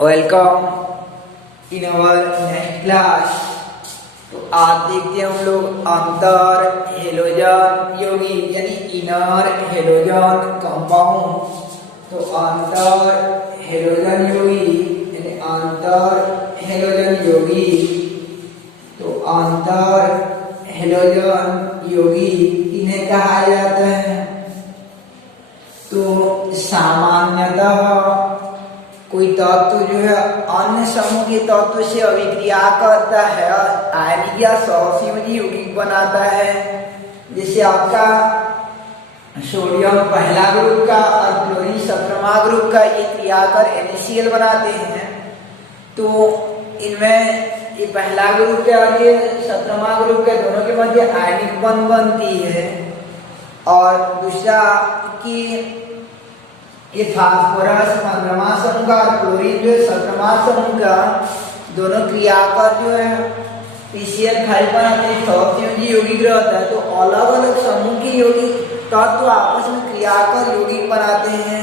Welcome in our next class. तो आज देखते हैं हम लोग अंतर हेलोजन यौगिक यानी इनर हेलोजन कंपाउंड। तो अंतर हेलोजन यौगिक यानी अंतर हेलोजन यौगिक। तो अंतर हेलोजन यौगिक इन्हें कहा जाता है। तो सामान्यतः कोई तत्व जो है अन्य समूह के तत्व से अभिक्रिया करता है, आयनिक या सहसंयोजी यौगिक बनाता है। जैसे आपका सोडियम पहला ग्रुप का और क्लोरीन 17वां ग्रुप का ये क्रिया कर NaCl बनाते हैं। तो इनमें ये पहला ग्रुप के और ये 17वां ग्रुप के दोनों के मध्य आयनिक बंध बनती है। और दूसरा कि ये फास्फोरस 15वां समूह का और क्लोरीन जो है 17वां समूह का दोनों क्रिया कर जो है PCl खाली बनाते हैं, सहसंयोजी यौगिक रहता है। तो अलग अलग समूह की यौगिक तत्व आपस में क्रिया कर यौगिक बनाते हैं।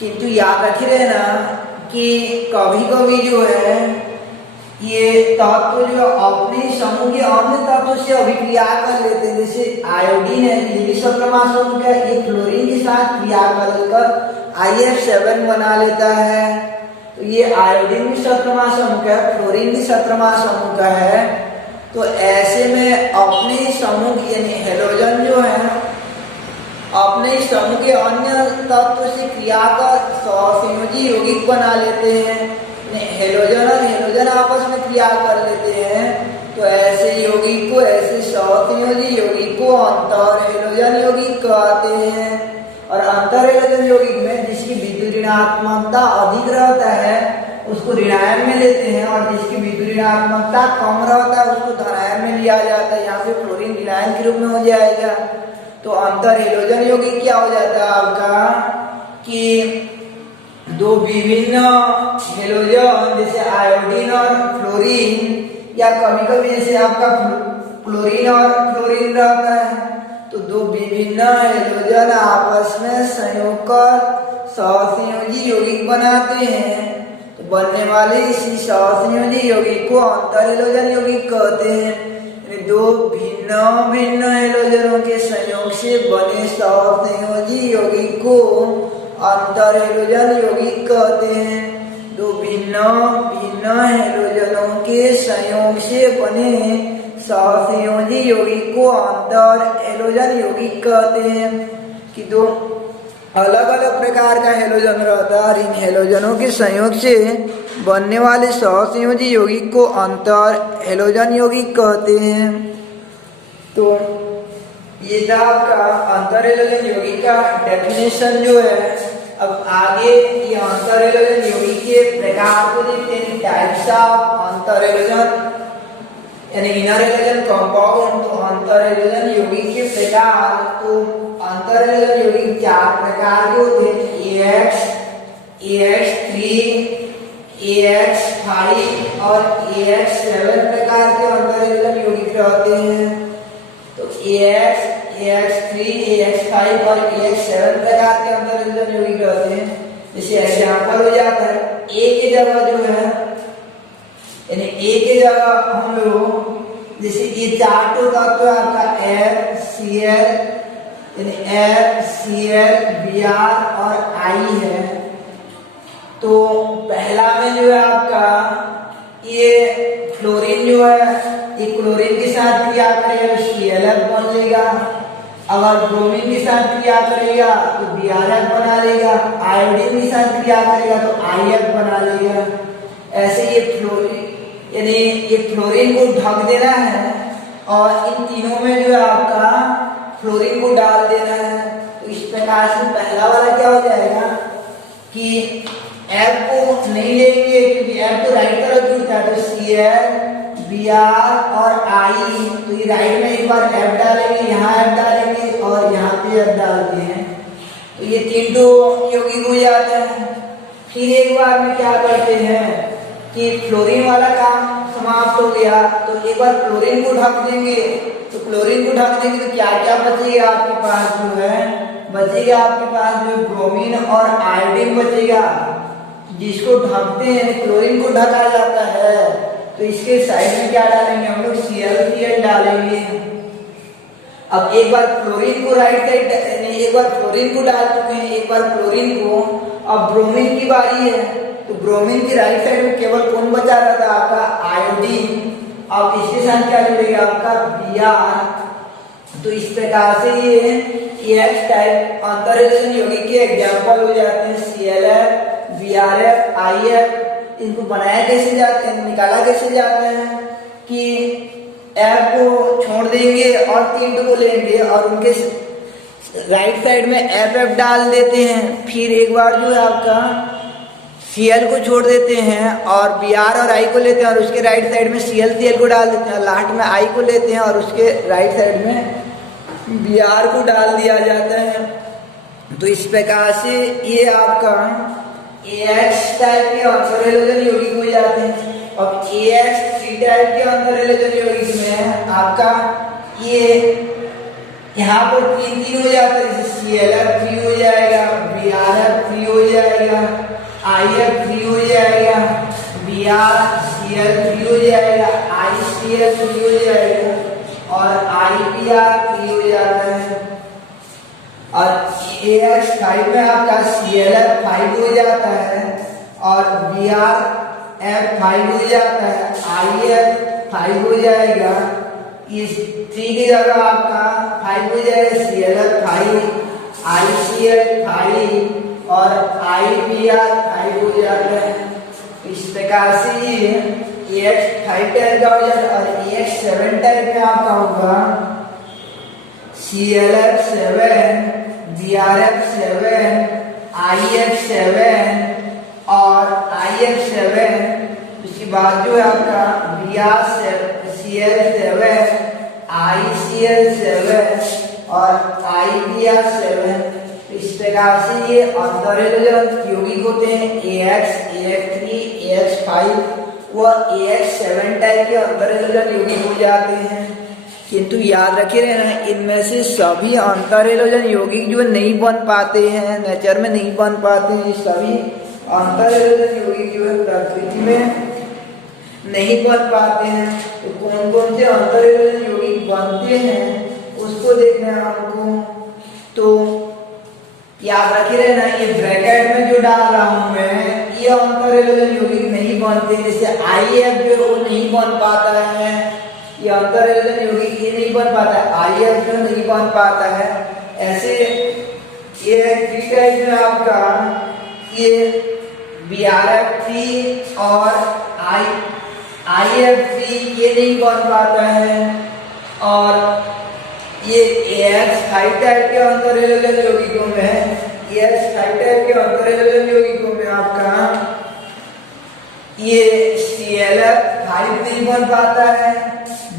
किंतु याद रखी रहे ना कि कभी कभी जो है ये तत्व जो अपने समूह के अन्य तत्वों से अभिक्रिया कर लेते हैं। जैसे आयोडीन है, ये भी 17वां समूह का, ये फ्लोरीन के साथ क्रिया कर IF7 बना लेता है। तो ये आयोडीन भी 17वां समूह का है, फ्लोरीन भी 17वां समूह का है। तो ऐसे में अपने समूह यानी हेलोजन जो है अपने समूह के अन्य तत्व से क्रिया कर सहसंयोजी यौगिक बना लेते हैं। हेलोजन और हेलोजन आपस में क्रिया कर लेते हैं। तो ऐसे यौगिक को, ऐसे सहसंयोजी यौगिक को अंतर हेलोजन यौगिक कहते हैं। और अंतर हेलोजन यौगिक में जिसकी विद्युत ऋणात्मकता अधिक रहता है उसको ऋणायन में लेते हैं, और जिसकी विद्युत ऋणात्मकता कम रहता है उसको धनायन में लिया जाता है। यहाँ पे क्लोरीन विलायन के रूप में हो जाएगा। तो अंतर हेलोजन यौगिक क्या हो जाता है आपका कि दो विभिन्न हेलोजन जैसे आयोडीन और फ्लोरीन, या कभी कभी जैसे आपका क्लोरीन और फ्लोरीन रहता है, तो दो विभिन्न हेलोजन आपस में संयोग कर सहसंयोजी यौगिक बनाते हैं। तो बनने वाले इसी सहसंयोजी यौगिक को अंतर हेलोजन यौगिक कहते हैं। दो भिन्न भिन्न हेलोजनों के संयोग से बने सहसंयोजी यौगिक को अंतर हेलोजन यौगिक कहते हैं। दो भिन्न भिन्न हेलोजनों के संयोग से बने सहसंयोजी यौगिक को अंतर हेलोजन यौगिक कहते हैं। कि दो अलग अलग प्रकार का हेलोजन रहता है और इन हेलोजनों के संयोग से बनने वाले सहसंयोजी यौगिक को अंतर हेलोजन यौगिक कहते हैं। तो ये था आपका अंतर हेलोजन यौगिक का डेफिनेशन जो है। अब आगे ये अंतर हेलोजन यौगिक के प्रकार को देखते हैं, टाइप्स ऑफ अंतर हेलोजन यानी इनर हेलोजन कंपाउंड। तो अंतर हेलोजन यौगिक के प्रकार, तो अंतर हेलोजन यौगिक 4 प्रकार के होते हैं। AX, AX3, AX5 और AX7 प्रकार के अंतर हेलोजन यौगिक रहते हैं। तो AX, AX3, AX5 और AX7 प्रकार के अंतर हेलोजन यौगिक रहते हैं। जैसे एग्जांपल हो जाता है A की जगह जो है यानी A की जगह हम लोग जैसे ये 4 तो तत्व आपका FCl यानी FCl, Br और I है। तो पहला में जो है आपका ये फ्लोरीन जो है ये क्लोरीन के साथ क्रिया करेगा तो ClF बन लेगा। अगर ब्रोमीन के साथ क्रिया करेगा तो BrF बना लेगा। आयोडीन के साथ क्रिया करेगा तो IF बना लेगा। ऐसे ये फ्लोरीन यानी ये फ्लोरीन को ढक देना है और इन तीनों में जो है आपका फ्लोरीन को डाल देना है। तो इस प्रकार से पहला वाला क्या हो जाएगा कि F को नहीं लेंगे क्योंकि F तो राइट तरफ जुड़ता है। तो Cl, Br और I, तो ये राइट में एक बार F डालेंगे, यहाँ F डालेंगे और यहाँ पे F डालते हैं। तो ये 3 तो यौगिक हो जाते हैं। फिर एक बार में क्या करते हैं कि फ्लोरीन वाला काम समाप्त हो गया तो एक बार क्लोरीन को ढक देंगे। तो क्लोरीन को ढक देंगे तो क्या क्या बचेगा आपके पास जो है, बचेगा आपके पास जो ब्रोमीन और आयोडीन बचेगा। जिसको ढकते हैं, क्लोरीन को ढका जाता है, तो इसके साइड में क्या डालेंगे हम लोग, Cl डालेंगे। अब एक बार क्लोरीन को राइट साइड, एक बार क्लोरीन को डाल चुके हैं, एक बार क्लोरीन को, अब ब्रोमीन की बारी है, तो ब्रोमीन की राइट साइड में केवल कौन बचा रहा था, आपका आयोडीन। अब इसके साथ क्या जुड़ेगा, आपका Br। तो इस प्रकार से ये X टाइप अंतररेखीय यौगिक के एग्जाम्पल हो जाते हैं, ClF, Brf, IF। इनको बनाया कैसे जाते हैं, निकाला कैसे जाता है कि F को छोड़ देंगे और 3 को लेंगे और उनके राइट साइड में FF डाल देते हैं, फिर एक बार जो है आपका Cl को छोड़ देते हैं और Br और I को लेते हैं और उसके राइट साइड में Cl को डाल देते हैं, लास्ट में I को लेते हैं और उसके राइट साइड में Br को डाल दिया जाता है। तो इस प्रकार से ये आपका AX टाइप के अंतररेखीय यौगिक हो जाते हैं। और AX3 टाइप के अंतररेखीय यौगिक में आपका ये यहाँ पर 3 हो जाता है, जैसे ClF3 हो जाएगा, Brf3 हो जाएगा, IF3 हो जाएगा, BrCl3 हो जाएगा, ICl3 हो जाएगा और IPr3 हो जाता है। और AX5 में आपका ClF5 हो जाता है और Brf5 हो जाता है, IF5 हो जाएगा। इस 3 की जगह आपका 5 हो जाएगा, ClF5, ICl5 और IPr5 हो जाता है। इस प्रकार से ये AX5 टाइप का हो जाता है। और AX7 टाइप में आपका होगा ClF7, Brf7, IF7 और IF7। उसके बाद जो है आपका BrCl7, ICl7 और IPr7। इस प्रकार से ये अंतररेखीय यौगिक होते हैं, AX, AX3, AX5 व AX7 टाइप के अंतररेखीय यौगिक हो जाते हैं। किंतु याद रखे रहना, इनमें से सभी अंतररेखीय यौगिक जो नहीं बन पाते हैं, नेचर में नहीं बन पाते हैं, सभी अंतररेखीय यौगिक जो है प्रकृति में नहीं बन पाते हैं। तो कौन कौन से अंतररेखीय यौगिक बनते हैं उसको देखना है हमको। तो याद रखे रहना, ये ब्रैकेट में जो डाल रहा हूं मैं, ये अंतररेखीय यौगिक नहीं बनते। जैसे IF जो वो नहीं बन पाता है, ये अंतररेखीय यौगिक ये नहीं बन पाता है, IF जो नहीं बन पाता है। ऐसे ये 3 टाइप में आपका ये Brf3 और IF3 ये नहीं बन पाता है। और ये AX5 टाइप के अंतररेखीय यौगिकों में, AX5 टाइप के अंतररेखीय यौगिकों में आपका ये ClF5 नहीं बन पाता है,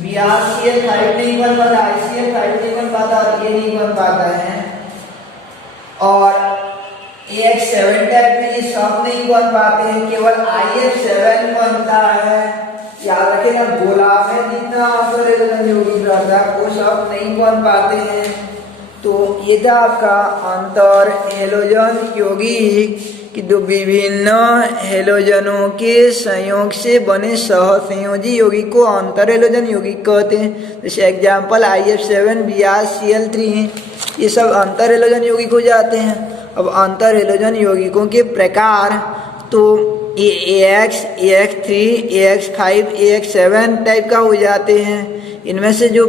BrCl5 नहीं बन पाता, ICl5 नहीं बन पाता और ये नहीं बन पाता है। और AX7 टाइप में ये सब नहीं बन पाते हैं, केवल IF7 बनता है। याद रखें, गोला में जितना अंतररेखीय यौगिक रहता है वो सब नहीं बन पाते हैं। तो ये था आपका अंतर हेलोजन यौगिक कि दो विभिन्न हेलोजनों के संयोग से बने सहसंयोजी यौगिक को अंतर हेलोजन यौगिक कहते हैं। जैसे एग्जाम्पल IF7, BrCl3, ये सब अंतर हेलोजन यौगिक हो जाते हैं। अब अंतर हेलोजन यौगिकों के प्रकार, तो AX, AX3, AX5, AX7 type का हो जाते हैं। इनमें से जो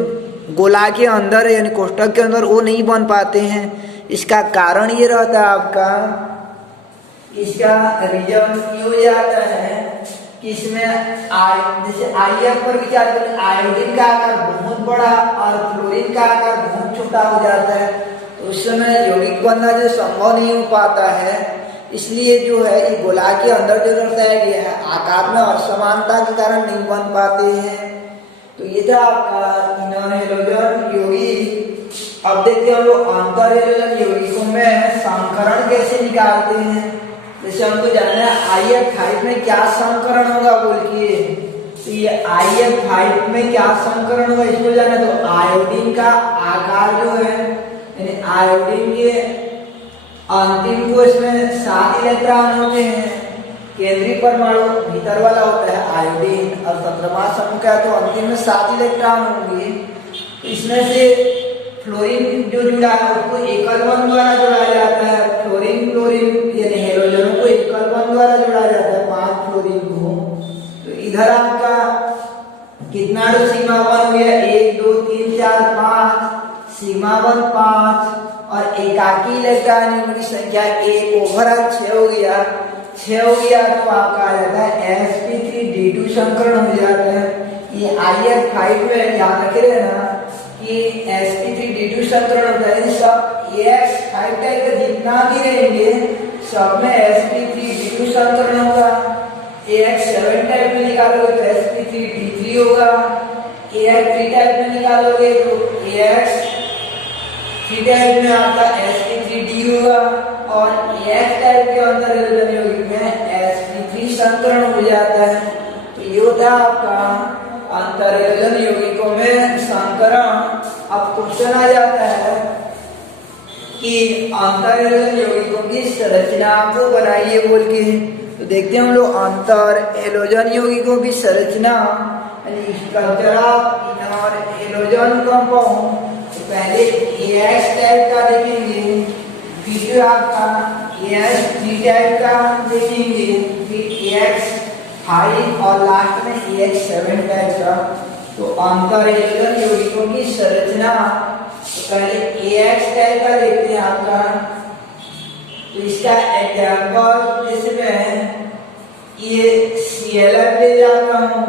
गोला के अंदर यानी कोष्ठक के अंदर वो नहीं बन पाते हैं। इसका कारण ये रहता है आपका, इसका रीजन ये हो जाता है कि इसमें जैसे IF पर विचार करें, आयोडीन का आकार बहुत बड़ा और क्लोरीन का आकार बहुत छोटा हो जाता है, तो उस समय यौगिक बनना जो संभव नहीं हो पाता है। इसलिए जो है ये गोला के अंदर जो रहता है ये आकार में असमानता के कारण नहीं बन पाते हैं। तो ये था आपका इनर हेलोजन यौगिक। अब देखते हैं हम लोग अंतर हेलोजन यौगिकों में संकरण कैसे निकालते हैं। जैसे हमको जानना है IF5 में क्या संकरण होगा बोलिए, तो ये IF5 में क्या संकरण होगा इसको जाना। तो आयोडीन का आकार जो है यानी आयोडीन के अंतिम कोश में 7 इलेक्ट्रॉन होते हैं केंद्रीय परमाणु भीतर वाला होता है आयोडीन और 17वां समूह का, तो अंतिम में 7 इलेक्ट्रॉन होंगे। तो इसमें से फ्लोरीन जो जुड़ा है उसको एकल बंध द्वारा जोड़ा जाता है। फ्लोरीन क्लोरीन यानी हेलोजनों को एकल बंध द्वारा जोड़ा जाता है 5 फ्लोरीन को। तो इधर आपका कितना सिग्मा बंध हो गया, 1 2 3 4 5 सिग्मा बंध 5 और एकाकी इलेक्ट्रॉन की संख्या 1 ओवरऑल 6 हो गया। 6 हो गया तो आपका आ जाता है sp3d2 संकरण हो जाता है। ये IF5 में याद रखे रहना कि sp3d2 संकरण होता है। सब AX5 टाइप का जितना भी रहेंगे सब में sp3d2 संकरण होगा। AX7 टाइप में निकालोगे तो sp3d3 होगा। AX3 टाइप में निकालोगे तो AX3 टाइप में आपका sp3d होगा और AX टाइप के अंदर यौगिक में sp3 संकरण हो जाता है। तो ये होता है आपका अंतरयोजन यौगिकों में संकरण। अब क्वेश्चन आ जाता है कि अंतरयोजन यौगिकों की संरचना को बनाइए बोल के। तो देखते हैं हम लोग अंतरयोजन यौगिकों की संरचना यानी structure of inner halogen compound. तो पहले AX टाइप का देखेंगे, फिर आपका AX3 टाइप का देखेंगे, फिर AX5 और लास्ट में AX7 टाइप का। तो अंतरयोजन यौगिकों की संरचना तो पहले AX टाइप का देखते हैं आपका। तो इसका एग्जाम्पल जैसे मैं ये CLF ले जाता हूं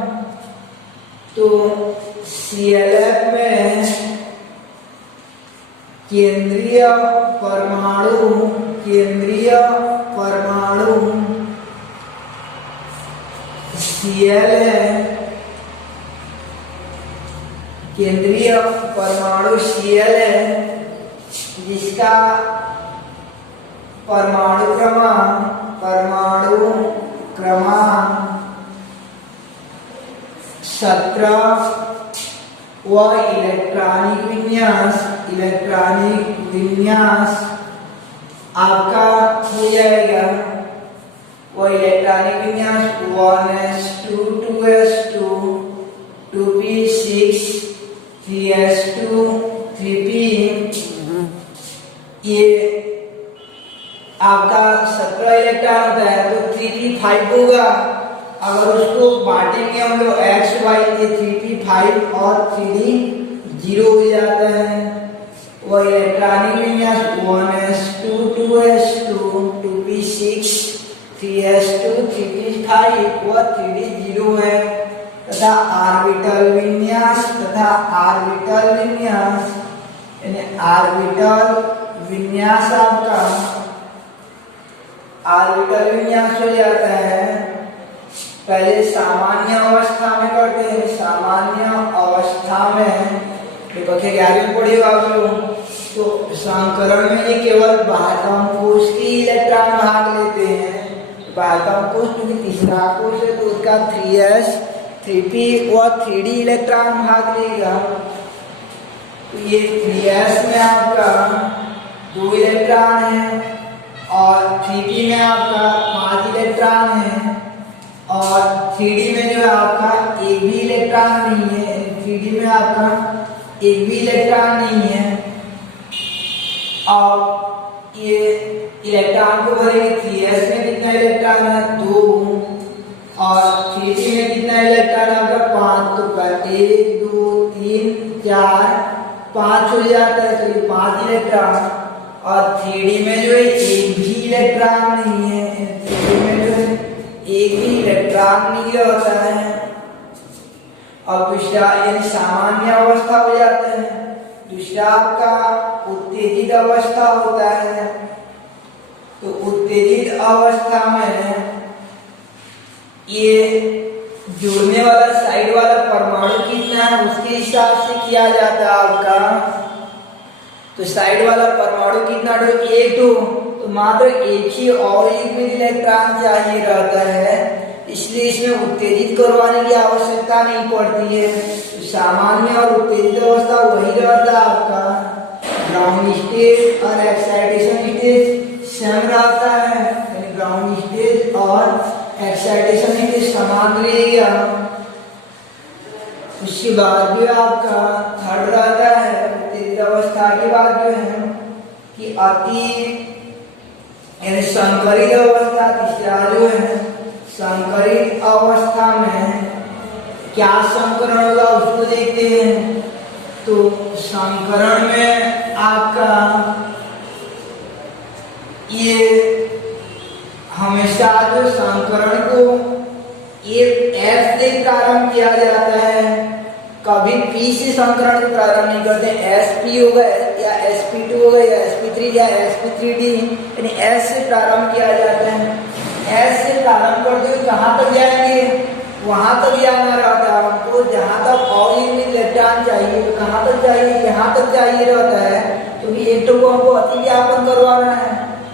तो CLF में केंद्रीय परमाणु Cl है, केंद्रीय परमाणु Cl है जिसका परमाणु क्रमांक 17 व इलेक्ट्रॉनिक विन्यास आपका हो जाएगा। वो इलेक्ट्रॉनिक विन्यास 1s2 2s2 2p6 3s2 3p। ये आपका 17 इलेक्ट्रॉन होता है तो 3p5 होगा। अगर उसको बांटेंगे हम लोग x y, ये 3p5 और 3d 0 हो जाता है। वह इलेक्ट्रॉनिक विन्यास 1s2 2s2 2p6 3s2 3p5 व 3d 0 है। तथा ऑर्बिटल विन्यास आपका ऑर्बिटल विन्यास हो जाता है। पहले सामान्य अवस्था में करते हैं। सामान्य अवस्था में कक्षा 11 में पढ़े आप लोग। तो संकरण में ये केवल बाह्यतम कोश की इलेक्ट्रॉन भाग लेते हैं। बाह्यतम कोश क्योंकि तीसरा कोश है तो उसका 3s 3p व 3d इलेक्ट्रॉन भाग लेगा। तो ये 3s में आपका 2 इलेक्ट्रॉन है और 3p में आपका 5 इलेक्ट्रॉन है और 3d में जो है आपका एक भी इलेक्ट्रॉन नहीं है। 3d में आपका एक भी इलेक्ट्रॉन नहीं है। और ये इलेक्ट्रॉन को भरेंगे 3s में कितना इलेक्ट्रॉन है 2 और 3d में कितना इलेक्ट्रॉन है आपका 5। तो 1 2 3 4 5 हो जाता है। तो ये 5 इलेक्ट्रॉन और 3d में जो है एक भी इलेक्ट्रॉन नहीं है। 3d में जो है एक भी इलेक्ट्रॉन नहीं होता है। और दूसरा यानी सामान्य अवस्था हो जाता है। दूसरा आपका उत्तेजित अवस्था होता है। तो उत्तेजित अवस्था में ये जुड़ने वाला साइड वाला परमाणु कितना है उसके हिसाब से किया जाता है आपका। तो साइड वाला परमाणु कितना तो एक तो मात्र एक ही और एक में इलेक्ट्रॉन चाहिए रहता है, इसलिए इसमें उत्तेजित करवाने की आवश्यकता नहीं पड़ती है। तो सामान्य और उत्तेजित अवस्था वही रहता है आपका। ग्राउंड स्टेट और एक्साइटेशन स्टेट सेम रहता है। ग्राउंड स्टेट और समान रहेगा। उसके बाद जो आपका थर्ड रहता है उत्तेजित अवस्था के बाद जो है कि अति यानी संकरित अवस्था। तीसरा जो है संकरित अवस्था में क्या संकरण होगा उसको देखते हैं। तो संकरण में आपका ये हमेशा जो संकरण को ये एफ से प्रारंभ किया जाता है, कभी पी से संकरण प्रारंभ नहीं करते। एसपी होगा या sp2 होगा या sp3 या sp3d, यानी एस से प्रारंभ किया जाता है। एस से प्रारंभ करते हुए कहाँ तक जाएंगे, वहां तक जाना रहता है हमको जहां तक ऑयल इलेक्ट्रॉन चाहिए। तो कहाँ तक चाहिए, यहाँ तक चाहिए रहता है, क्योंकि एक तो को हमको अति व्यापन करवाना है।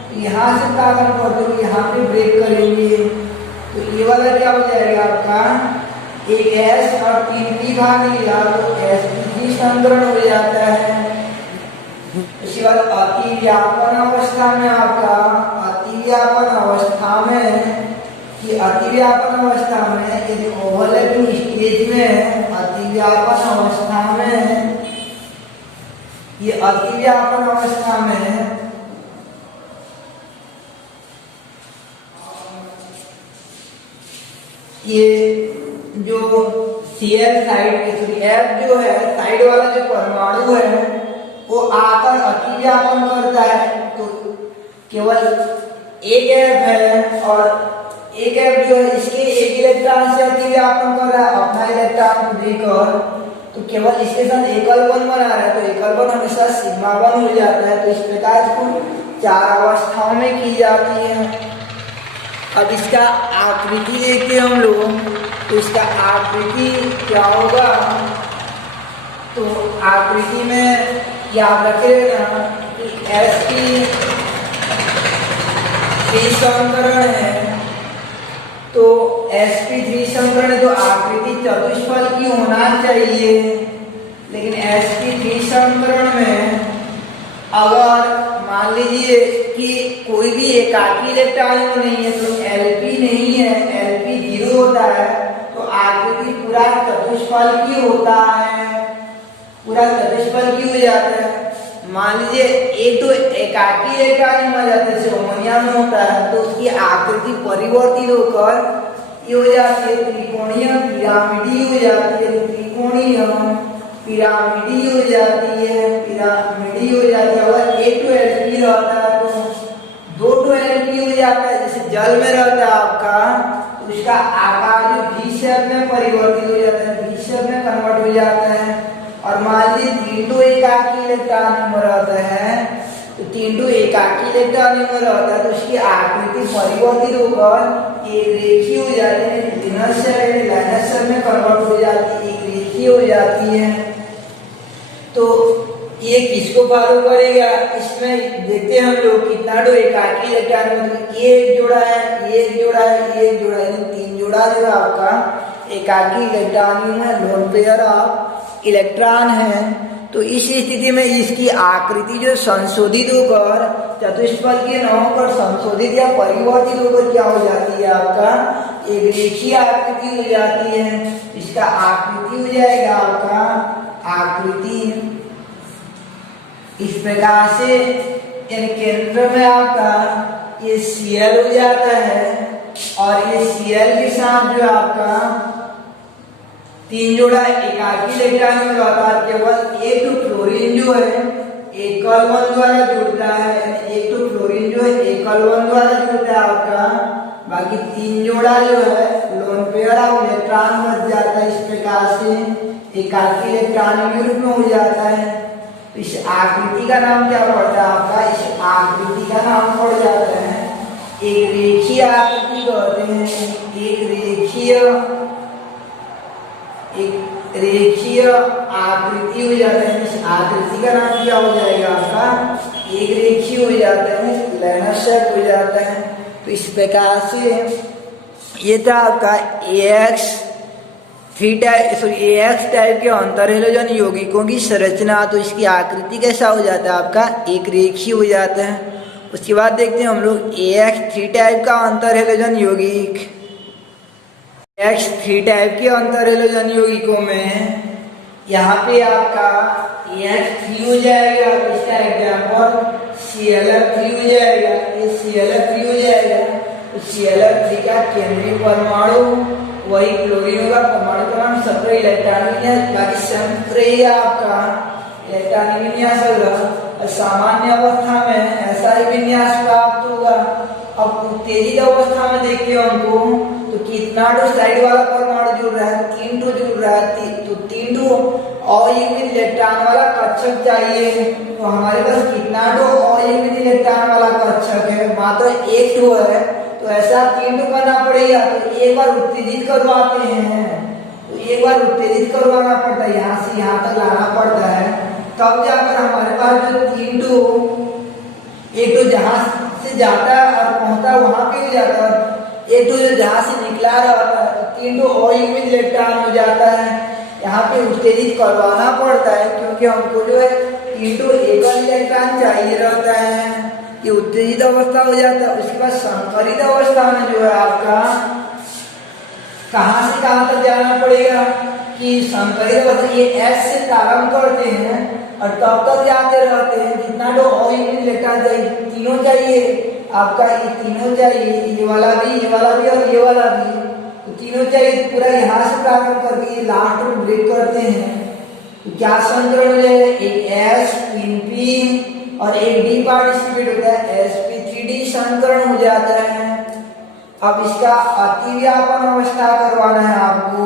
तो यहाँ से प्रारंभ करते हुए यहाँ पे ब्रेक करेंगे। तो ये वाला क्या हो जाएगा आपका, एक एस और 3p भाग लिया तो sp3 संकरण हो जाता है। उसके बाद अति व्यापन अवस्था में आपका अति व्यापन अवस्था में कि अति व्यापन अवस्था में यदि ओवरलैपिंग स्टेज में अति व्यापन अवस्था में ये अति व्यापन अवस्था में ये जो Cl साइड F जो है साइड वाला जो परमाणु है वो आकर अति व्यापन करता है। तो केवल एक F है और एक F जो है इसके एक इलेक्ट्रॉन से अति व्यापन कर रहा है अपना इलेक्ट्रॉन देकर। तो केवल इसके साथ एकल बंध बना रहा है, तो एकल बंध हमेशा सिग्मा बंध हो जाता है। तो इस प्रकार इसको 4 अवस्थाओं में की जाती है। अब इसका आकृति देखते हैं हम लोग। तो इसका आकृति क्या होगा, तो आकृति में याद रखेगा कि sp3 संकरण है। तो sp3 संकरण तो आकृति चतुष्फल की होना चाहिए, लेकिन sp3 संकरण में अगर मान लीजिए कि कोई भी एकाकी इलेक्ट्रॉन नहीं है, तो Lp नहीं है, Lp 0 होता है, तो आकृति पूरा चतुष्फल की होता है, पूरा चतुष्फल की हो जाता है। मान लीजिए एक तो एकाकी इलेक्ट्रॉन मर जाते हैं, अमोनिया में होता है, तो उसकी आकृति परिवर्तित होकर ये हो जाती है त्रिकोणीय पिरामिडी हो जाती है। त्रिकोणीय पिरामिडी हो जाती है, पिरामिडी हो जाती है। अगर एक तो Lp रहता है तो 2 तो Lp हो जाता है। जैसे जल में रहता है आपका, तो उसका आकार जो V शेप में परिवर्तित हो जाता है, V शेप में कन्वर्ट हो जाता है। और मान लीजिए 3 तो एकाकी इलेक्ट्रॉन में रहता है, तो 3 तो एकाकी इलेक्ट्रॉन में रहता है, तो उसकी आकृति परिवर्तित होकर एक रेखीय हो जाती है, लाइनर शेप में कन्वर्ट हो जाती है, एक रेखीय हो जाती है। तो ये किसको फॉलो करेगा, इसमें देखते हैं हम लोग कितना तो एकाकी इलेक्ट्रॉन में, तो ये एक जोड़ा है, ये एक जोड़ा है, ये एक जोड़ा है, 3 जोड़ा जो है आपका एकाकी इलेक्ट्रॉन में लोन पेयर ऑफ इलेक्ट्रॉन है। तो इस स्थिति में इसकी आकृति जो संशोधित होकर चतुष्फल के न होकर संशोधित या परिवर्तित होकर क्या हो जाती है, आपका एक रेखीय आकृति हो जाती है। इसका आकृति हो जाएगा आपका आकृति इस प्रकार से, यानी केंद्र में आपका ये Cl हो जाता है और ये Cl के साथ जो आपका 3 जोड़ा एकाकी इलेक्ट्रॉन में रहता है। केवल एक तो फ्लोरीन जो है एकल बंध द्वारा जुड़ता है, एक तो फ्लोरीन जो है एकल बंध द्वारा जुड़ता है आपका, बाकी 3 जोड़ा जो है लोन पेयर ऑफ इलेक्ट्रॉन बच जाता है। इस प्रकार से एकाकी इलेक्ट्रॉन के रूप में हो जाता है। तो इस आकृति का नाम क्या पड़ता है आपका, इस आकृति का नाम पड़ जाता है एक रेखीय आकृति कहते हैं। एक रेखीय आकृति हो जाता है। इस आकृति का नाम क्या हो जाएगा आपका, एक रेखीय हो जाता है, लाइनर शेप हो जाता है। तो इस प्रकार से ये था आपका AX टाइप के अंतर हेलोजन यौगिकों की संरचना। तो इसकी आकृति कैसा हो जाता है आपका, एक रेखीय हो जाता है। उसके बाद देखते हैं हम लोग AX3 टाइप का अंतर हेलोजन यौगिक। नेक्स्ट 3 टाइप के अंतर हैलोजन यौगिकों में यहाँ पे आपका NH3 हो जाएगा, इसका एग्जाम्पल ClF3 हो जाएगा, ये ClF3 हो जाएगा। तो ClF3 का केंद्रीय परमाणु वही क्लोरीन होगा, परमाणु क्रमांक 17 इलेक्ट्रॉनिक बाकी संयुक्त रहेगा आपका इलेक्ट्रॉनिक विन्यास होगा। सामान्य अवस्था में ऐसा ही विन्यास प्राप्त होगा। अब उत्तेजित अवस्था में देखिए हमको तो कितना साइड वाला परमाणु जुड़ रहा है, 3 जुड़ रहा है, तो 3 अयुग्मित इलेक्ट्रॉन वाला कक्षक चाहिए। तो हमारे पास कितना अयुग्मित इलेक्ट्रॉन वाला कक्षक है, मात्र 1 है। तो ऐसा 3 करना पड़ेगा। तो एक बार उत्तेजित करवाते हैं, तो एक बार उत्तेजित करवाना पड़ता है, यहाँ से यहाँ तक लाना पड़ता है, तब जाकर हमारे पास जो 3 एक जहां से जाता है और पहुंचता वहां पे हो जाता है, एक जो जहां से निकला रहता है, 3 अयुग्मित इलेक्ट्रॉन हो जाता है। यहाँ पे उत्तेजित करवाना पड़ता है क्योंकि हमको जो है 3 एकल इलेक्ट्रॉन चाहिए रहता है। ये उत्तेजित अवस्था हो जाता है। उसके बाद संकरित अवस्था में जो है आपका कहां से कहां तक जाना पड़ेगा कि संकरित अवस्था ये S से प्रारंभ करते हैं और तब तक जाते रहते हैं जितना अयुग्मित इलेक्ट्रॉन चाहिए, 3 चाहिए आपका, ये 3 चाहिए, ये वाला भी और ये वाला भी, तो 3 चाहिए। पूरा यहाँ से प्रारंभ करके लास्ट में ब्रेक करते हैं। तो क्या संकरण है, एक S 3p और एक D पार्टिसिपेट होता है, sp3d संकरण हो जाता है। अब इसका अतिव्यापन अवस्था करवाना है आपको,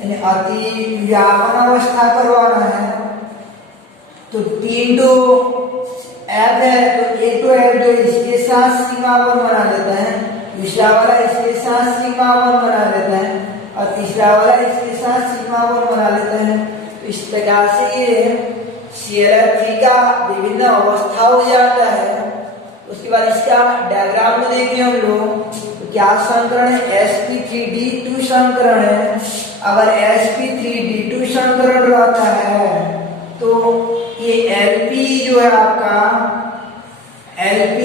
यानी अतिव्यापन अवस्था करवाना है। तो 3 F है, तो 1 F जो इसके साथ सीमावन बना लेता है, दूसरा वाला इसके साथ सीमावन बना लेता है और तीसरा वाला इसके साथ सीमावन बना लेता है। तो इस प्रकार से ये ClF3 का विभिन्न अवस्था हो जाता है। उसके बाद इसका डायग्राम में देखिए हम लोग, तो क्या संकरण है, sp3d2 संकरण है। अगर sp3d2 संकरण रहता है तो ये Lp जो है आपका, Lp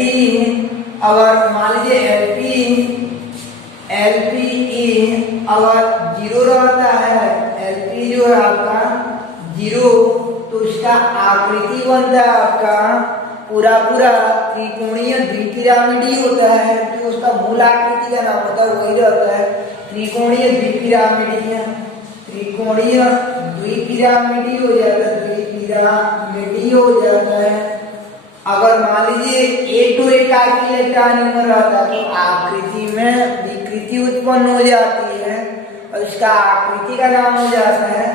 अगर मान लीजिए Lp अगर 0 रहता है, Lp जो है आपका 0, तो इसका आकृति बनता है आपका पूरा त्रिकोणीय द्विपिरामिडी होता है। जो उसका मूल आकृति का नाम होता है वही रहता है त्रिकोणीय द्विपिरामिडी, त्रिकोणीय द्विपिरामिडी हो जाता है, द्विपिरामिडी हो जाता है। अगर मान लीजिए 1 एकाकी इलेक्ट्रॉन में रहता है तो आकृति में विकृति उत्पन्न हो जाती है और इसका आकृति का नाम हो जाता है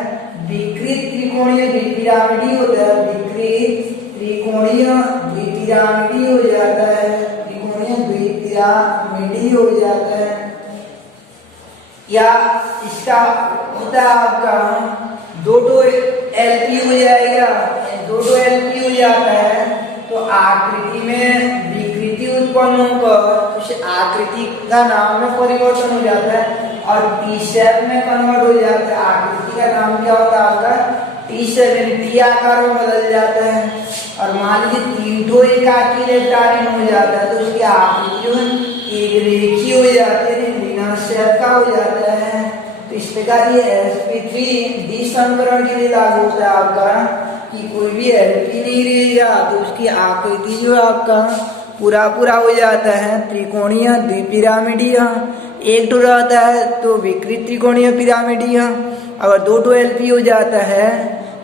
विकृत त्रिकोणीय द्विपिरामिडी होता है, विकृत त्रिकोणीय द्विपिरामिडी हो जाता है, त्रिकोणीय द्विपिरामिडी हो जाता है। या इसका होता है आपका 2 Lp हो जाएगा, 2 Lp हो जाता है तो आकृति में विकृति उत्पन्न होकर उस आकृति का नाम में परिवर्तन हो जाता है और टी शेप में कन्वर्ट हो जाता है। आकृति का नाम क्या होता है आपका टी शेप, टी आकार में बदल जाता है। और मान लीजिए 3 एकाकी इलेक्ट्रॉन हो जाता है तो उसकी आकृति जो है एक रेखी हो जाती है, लिनर शेप का हो जाता है। तो इस प्रकार ये sp3d संकरण के लिए लागू होता है आपका कि कोई भी Lp नहीं रहेगा तो उसकी आकृति जो है आपका पूरा हो जाता है त्रिकोणीय द्विपिरामिडीय। 1 रहता है तो विकृत त्रिकोणीय पिरामिडीय। अगर 2 Lp हो जाता है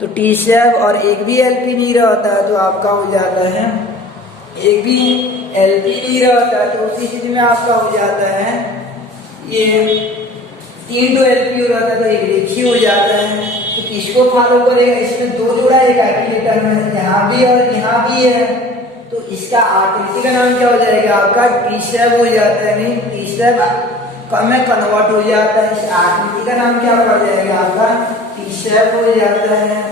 तो टी शेप और एक भी Lp नहीं रहता है तो आपका हो जाता है, एक भी Lp नहीं रहता है तो उसी चीज में आपका हो जाता है ये 3 Lp हो रहता है तो एक रेखी हो जाता है। तो किसको फॉलो करेगा, इसमें 2 जोड़ा एकाकी इलेक्ट्रॉन है, यहाँ भी और यहाँ भी है, तो इसका आकृति का नाम क्या हो जाएगा आपका टी शेप हो जाता है, नहीं टी शेप में कन्वर्ट हो जाता है। इस आकृति का नाम क्या पड़ जाएगा आपका टी शेप हो जाता है।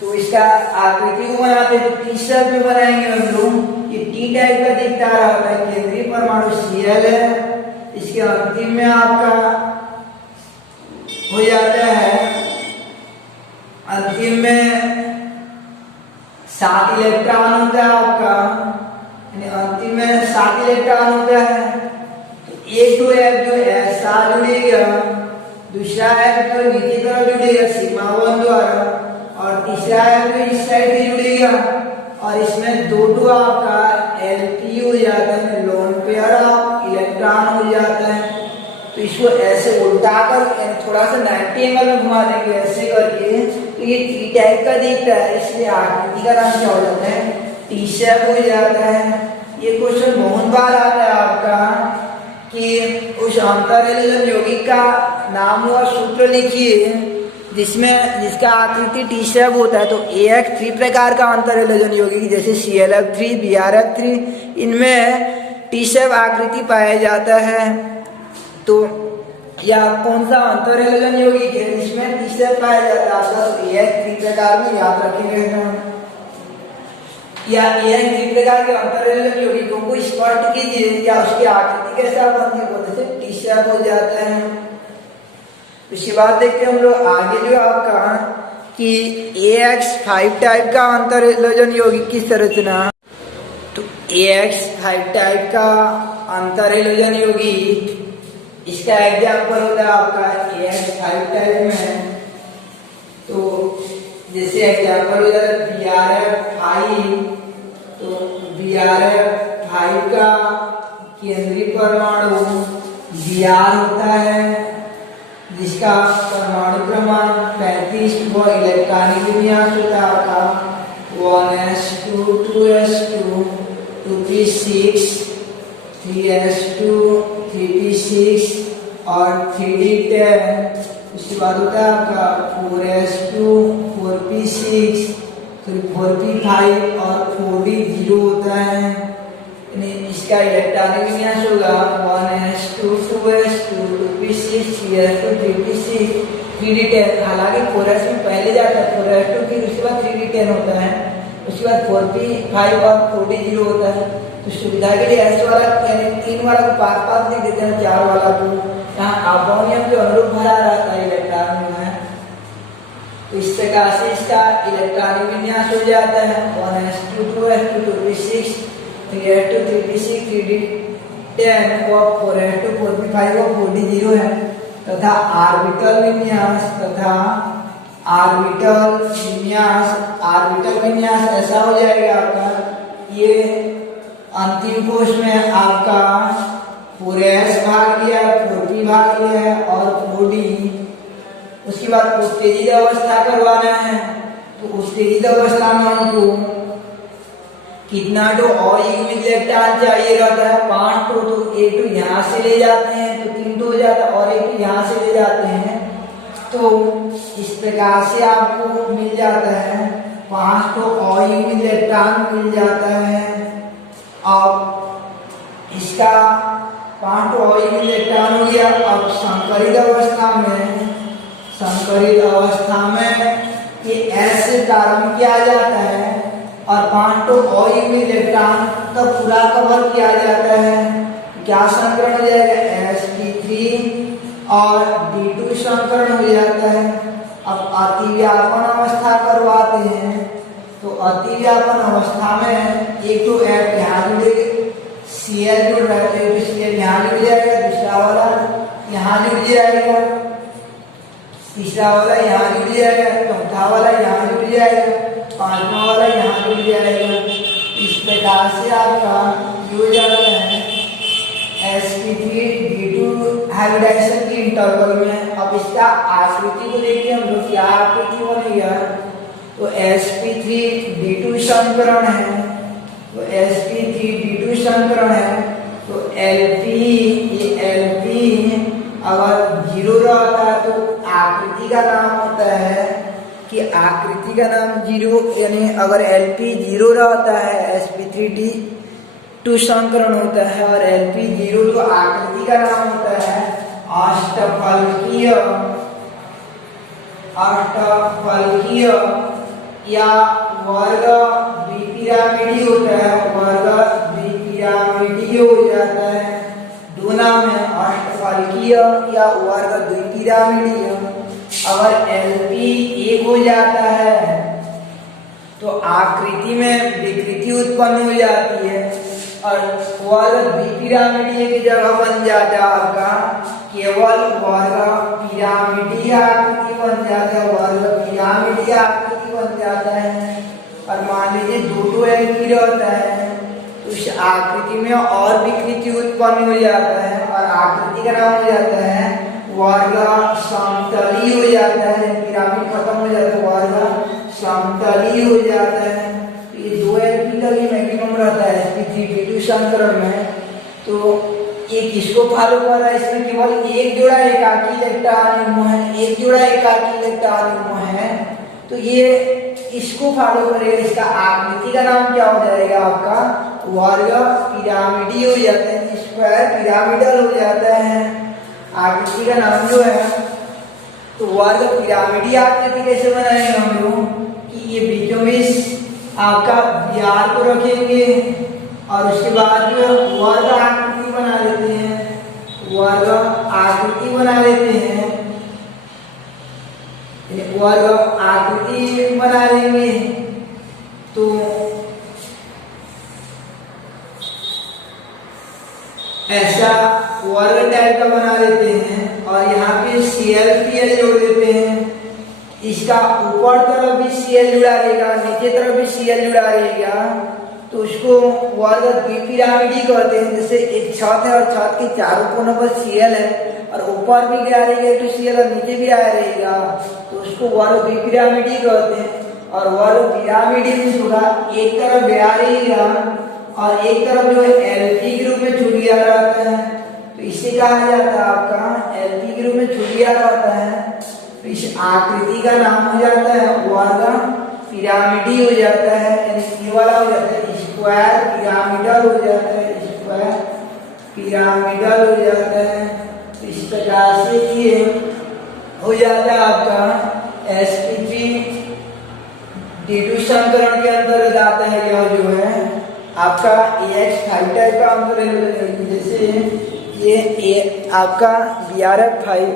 तो इसका आकृति को बनाते हैं तो टी शेप में बनाएंगे हम लोग। ये टी टाइप का दिखता रहता है, केंद्रीय परमाणु Cl है, इसके अंतिम में आपका हो जाता है, अंतिम में 7 इलेक्ट्रॉन होता है आपका, अंतिम में 7 इलेक्ट्रॉन होता है। तो 1 2 F जो ऐसा जुड़ेगा जुड़ेगा, दूसरा है जो नीचे तरफ जुड़ेगा सिग्मा 1 द्वारा, और तीसरा है जो इस साइड से जुड़ेगा, और इसमें दो आपका Lp हो जाता है, लोन पेयर ऑफ इलेक्ट्रॉन हो जाता है। तो इसको ऐसे उल्टा कर थोड़ा सा 90 एंगल में घुमा देंगे ऐसे करके, तो ये टी टाइप का दिखता है, इसलिए आकृति का नाम क्या हो जाता है, टी शेप हो जाता है। ये क्वेश्चन बहुत बार आता है आपका कि उस अंतरएलेजन यौगिक का नाम और सूत्र लिखिए जिसका आकृति टी शेप होता है। तो AX3 प्रकार का अंतरएलेजन यौगिक जैसे ClF3, BrF3, इनमें टी शेप आकृति पाया जाता है। तो या कौन सा अंतरएलेजन यौगिक है जिसमें टी शेप पाया जाता है आपका, तो AX3 प्रकार में याद रखेंगे या AX3 प्रकार के अंतरएलेजन यौगिकों को स्पष्ट कीजिए या उसकी आकृति कैसा बनती है, टी शेप हो जाता है। उसके बाद देखते हैं हम लोग आगे जो आपका कि AX5 टाइप का अंतरएलेजन यौगिक की संरचना। तो AX5 टाइप का अंतरएलेजन यौगिक, इसका एग्जाम्पल होता है आपका AX5 टाइप में। तो जैसे एग्जाम्पल हो जाता है BrF5, तो BrF5 का केंद्रीय परमाणु Br होता है, जिसका परमाणु क्रमांक 35 व इलेक्ट्रॉनिक विन्यास होता है आपका 1s2 2s2 2p6 3s2 3p6 और 3d10। उसके बाद होता है आपका 4s2 4p6 फिर 4p5 और 4d0 होता है। इसका इलेक्ट्रॉनिक विन्यास होगा 1s2 2s2 2p6 3s2 3p6 3d10। हालांकि 4s में पहले जाता है 4s2, फिर उसके बाद 3d10 होता है, उसके बाद 4p5 और 4d0 होता है। तो सुविधा के लिए S वाला यानी 3 वाला को पास पास लिख देते हैं, 4 वाला को यहाँ अमोनियम के अनुरूप भरा रहता है इलेक्ट्रॉन में। तो इस प्रकार से इसका इलेक्ट्रॉनिक विन्यास हो जाता है 1s2 2s2 2p6 3s2 3p6 3d10 और 4s2 4p5 और 4d0 है। तथा ऑर्बिटल विन्यास ऐसा हो जाएगा आपका, ये अंतिम कोष में आपका 4s भाग लिया, 4p भाग लिया है और 4d। उसके बाद उत्तेजित अवस्था करवाना है, तो उत्तेजित अवस्था में हमको कितना तो और इलेक्ट्रॉन चाहिए रहता है, 5 तो एक तो यहाँ से ले जाते हैं तो 3 तो हो जाता है और एक तो यहाँ से ले जाते हैं। तो इस प्रकार से आपको मिल जाता है 5 तो और इलेक्ट्रॉन मिल जाता है। अब इसका 5 तो और इलेक्ट्रॉन हो गया। अब संकरित अवस्था में ये S से प्रारंभ किया जाता है और 5 तो और इलेक्ट्रॉन का पूरा कवर किया जाता है। क्या संकरण हो जाएगा, sp3 और d2 संकरण हो जाता है। अब अतिव्यापन अवस्था करवाते हैं, तो अतिव्यापन अवस्था में एक तो F यहाँ जुड़ेगा, Cl जुड़ रहा है तो Cl यहाँ जुड़ जाएगा, दूसरा वाला यहाँ जुड़ जाएगा, तीसरा वाला यहाँ जुड़ जाएगा, चौथा वाला यहाँ जुड़ जाएगा, पांचवा वाला यहाँ जुड़ जाएगा। इस प्रकार से आपका हो जाता है sp3d2 हाइब्रिडाइजेशन की इंटरवल में। अब इसका आकृति को देखिए हम लोग, क्या आकृति बनेगा, तो sp3d2 संकरण है, तो sp3d2 संकरण है, तो Lp अगर 0 रहता है तो आकृति का नाम होता है कि आकृति का नाम 0, यानी अगर Lp 0 रहता है sp3d2 संकरण होता है, और Lp 0 तो आकृति का नाम होता है अष्टफलकीय या वर्ग द्विपिरामिडीय होता है, वर्ग द्विपिरामिडीय हो जाता है। दो नाम है, अष्टफलकीय या वर्ग द्विपिरामिडीय। अगर Lp 1 हो जाता है तो आकृति में विकृति उत्पन्न हो जाती है, और वर्ग द्विपिरामिडीय की जगह बन जाता है आपका केवल वर्ग पिरामिडीय आकृति बन जाता है, वर्ग पिरामिडीय आकृति बन जाता है। और मान लीजिए दो एंगल होता है तो उस आकृति में और विकृति उत्पन्न हो जाता है और आकृति का नाम हो जाता है वर्ग समतली हो जाता है। पिरामिड खत्म हो जाता है, वर्ग समतली हो जाता है। तो ये दो एंगल का भी मैक्सिमम रहता है sp3 संकरण में। तो ये किसको फॉलो कर रहा है, इसमें केवल एक जोड़ा एकाकी इलेक्ट्रॉन युग्म है, एक जोड़ा एकाकी इलेक्ट्रॉन युग्म है। तो ये इसको फॉलो करेगा, इसका आकृति का नाम क्या हो जाएगा आपका वर्ग पिरामिडी हो जाता है, स्क्वायर पिरामिडल हो जाता है। आकृति का नाम जो है तो वर्ग पिरामिडी आकृति कैसे बनाएंगे हम लोग कि ये बीचों बीच आपका बिहार को रखेंगे और उसके बाद जो वर्ग आकृति बना लेते हैं, वर्ग आकृति बना लेते हैं, वर्ग आकृति बना लेंगे। तो ऐसा वर्ग टाइप का बना लेते हैं और यहाँ पे ClPl जोड़ देते हैं। इसका ऊपर तरफ भी Cl जुड़ा रहेगा, नीचे तरफ भी Cl जुड़ा रहेगा, तो उसको वर्ग द्विपिरामिडी कहते हैं। जैसे एक छत है और छत के चारों कोनों पर Cl है और ऊपर भी गया रहेगा तो Cl और नीचे भी आया रहेगा, तो उसको वर्ग द्विपिरामिडी कहते हैं। और वर्ग पिरामिडी में होगा एक तरफ गया रहेगा और एक तरफ जो है एल्फी के रूप में छूट गया रहता है, तो इसे कहा जाता है आपका एल्फी के रूप में छूट गया रहता है। तो इस आकृति का नाम हो जाता है वर्ग पिरामिडी हो जाता है, यानी ये वाला हो जाता है स्क्वायर पिरामिडल हो जाता है, स्क्वायर पिरामिडल हो जाता है। तो इस प्रकार से ये हो जाता है आपका sp3 संकरण के अंतर्गत आता है। यह जो है आपका AX5 टाइप का अंतर, जैसे ये आपका BrF5।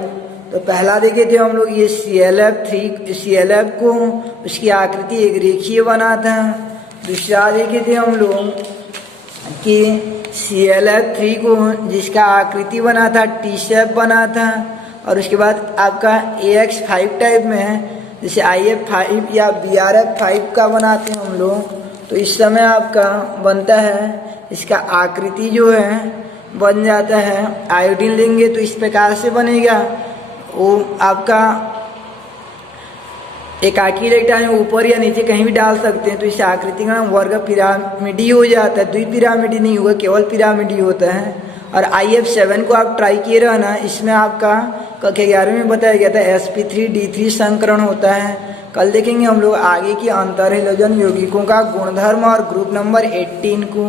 तो पहला देखे थे हम लोग ये ClF को उसकी आकृति एक रेखीय बना था। दूसरा देखे थे हम लोग कि ClF3 को जिसका आकृति बना था T शेप बना था। और उसके बाद आपका AX5 टाइप में जैसे IF5 या BrF5 का बनाते हैं हम लोग, तो इस समय आपका बनता है इसका आकृति जो है बन जाता है। आयोडीन लेंगे तो इस प्रकार से बनेगा, वो आपका एकाकी इलेक्ट्रॉन ऊपर या नीचे कहीं भी डाल सकते हैं। तो इस आकृति का नाम वर्ग पिरामिडी हो जाता है, द्विपिरामिडी नहीं होगा, केवल पिरामिडी होता है। और IF7 को आप ट्राई किए रहना, इसमें आपका कक्षा 11 में बताया गया था sp3d3 संकरण होता है। कल देखेंगे हम लोग आगे की अंतर हैलोजन यौगिकों का गुणधर्म और ग्रुप नंबर 18 को।